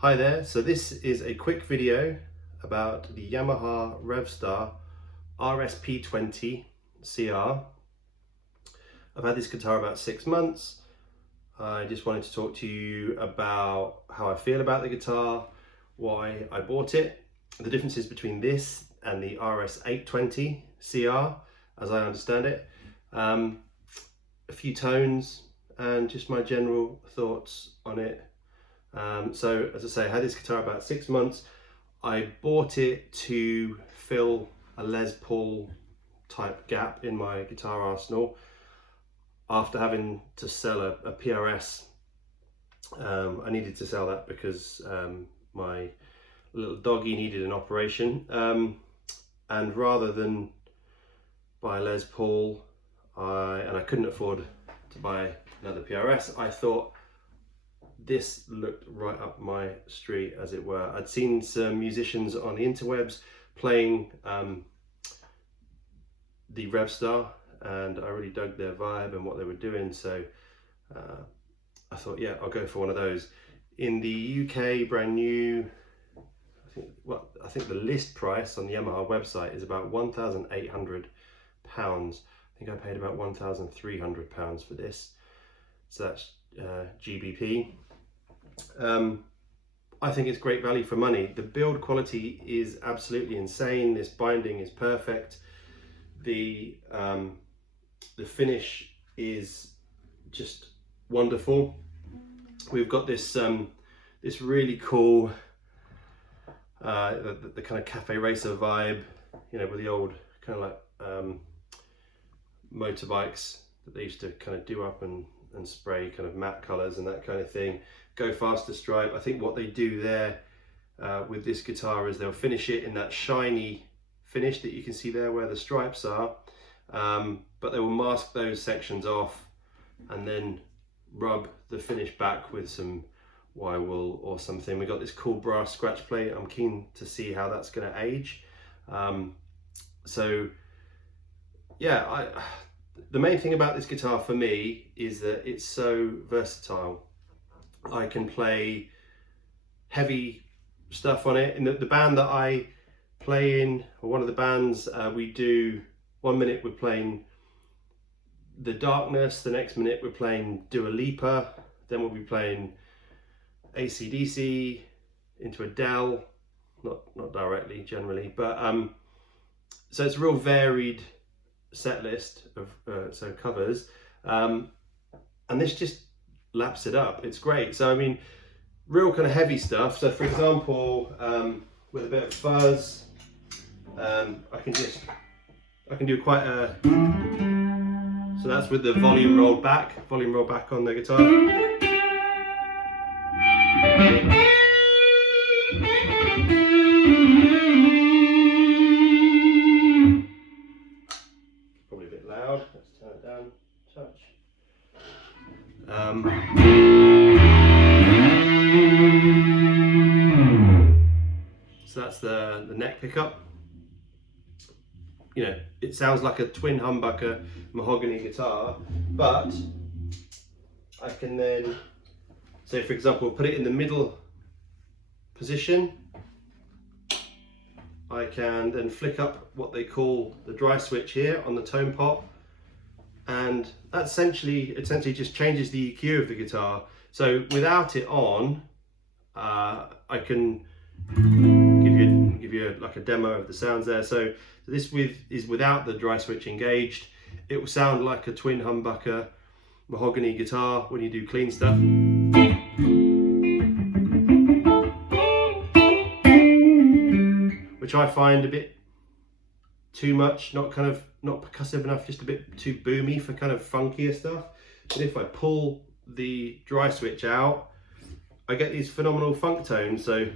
Hi there, so this is a quick video about the Yamaha Revstar RSP20CR. I've had this guitar about 6 months. I just wanted to talk to you about how I feel about the guitar, why I bought it, the differences between this and the RS820CR as I understand it, a few tones and just my general thoughts on it. So as I say, I had this guitar about 6 months. I bought it to fill a Les Paul type gap in my guitar arsenal after having to sell a PRS. I needed to sell that because my little doggy needed an operation, and rather than buy Les Paul, and I couldn't afford to buy another PRS, I thought this looked right up my street, as it were. I'd seen some musicians on the interwebs playing the Revstar, and I really dug their vibe and what they were doing, so I thought, yeah, I'll go for one of those. In the UK, brand new, I think the list price on the Yamaha website is about £1,800. I think I paid about £1,300 for this, so that's GBP. I think it's great value for money. The build quality is absolutely insane. This binding is perfect. The finish is just wonderful. We've got this this really cool the kind of cafe racer vibe, you know, with the old kind of like motorbikes that they used to kind of do up and spray kind of matte colors and that kind of thing. Go faster stripe. I think what they do there with this guitar is they'll finish it in that shiny finish that you can see there where the stripes are, but they will mask those sections off and then rub the finish back with some Y-wool or something. We got this cool brass scratch plate. I'm keen to see how that's going to age. So yeah, the main thing about this guitar for me is that it's so versatile. I can play heavy stuff on it. In the band that I play in, or one of the bands, we do, 1 minute we're playing The Darkness, the next minute we're playing Dua Lipa, then we'll be playing AC/DC, into Adele, not directly generally, but so it's a real varied set list of so covers, and this just laps it up. It's great. So I mean, real kind of heavy stuff. So for example, with a bit of fuzz, I can do quite a, so that's with the volume rolled back on the guitar. Probably a bit loud. Let's turn it down a touch. So that's the neck pickup. You know, it sounds like a twin humbucker mahogany guitar, but I can then, say for example, put it in the middle position. I can then flick up what they call the dry switch here on the tone pot, and that essentially just changes the EQ of the guitar. So without it on, I can give you like a demo of the sounds there. So this is without the dry switch engaged. It will sound like a twin humbucker mahogany guitar when you do clean stuff. Which I find a bit too much, not percussive enough, just a bit too boomy for kind of funkier stuff. But if I pull the dry switch out, I get these phenomenal funk tones. So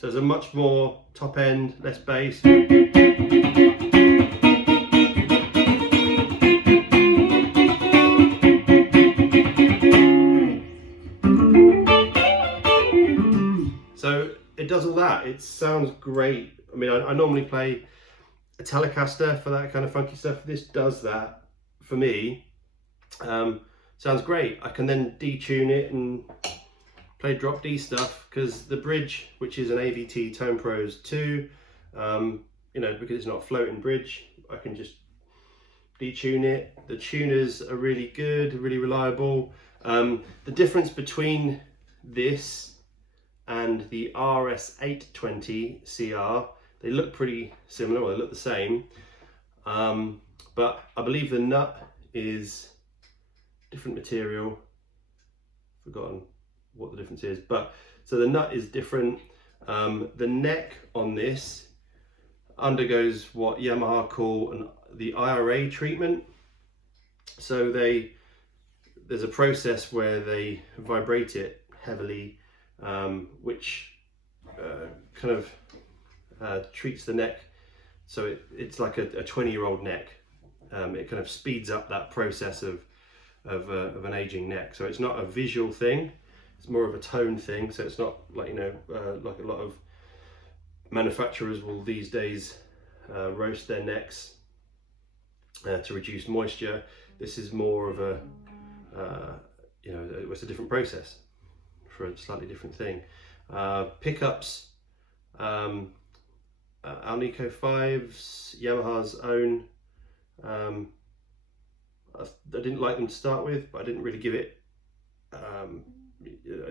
there's a much more top end, less bass. So it does all that. It sounds great. I mean, I normally play a Telecaster for that kind of funky stuff. This does that for me. Sounds great. I can then detune it and play drop D stuff, because the bridge, which is an AVT Tone Pros 2, you know, because it's not a floating bridge, I can just detune it. The tuners are really good, really reliable. The difference between this and the RS20CR, they look pretty similar, or they look the same, but I believe the nut is different material. Forgotten what the difference is, but so the nut is different. The neck on this undergoes what Yamaha call the IRA treatment. So there's a process where they vibrate it heavily, which kind of treats the neck, so it's like a 20-year-old neck. It kind of speeds up that process of an aging neck. So it's not a visual thing, it's more of a tone thing. So it's not like, you know, like a lot of manufacturers will these days roast their necks to reduce moisture. This is more of a you know, it's a different process for a slightly different thing. Pickups, Alnico 5s, Yamaha's own. I didn't like them to start with, but I didn't really give it.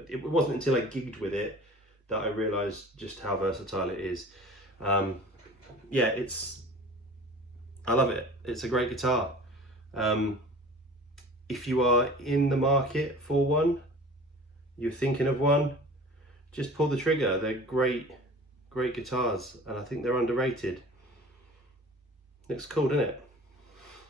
It wasn't until I gigged with it that I realised just how versatile it is. Yeah, I love it. It's a great guitar. If you are in the market for one, you're thinking of one, just pull the trigger. They're great guitars, and I think they're underrated. Looks cool, doesn't it?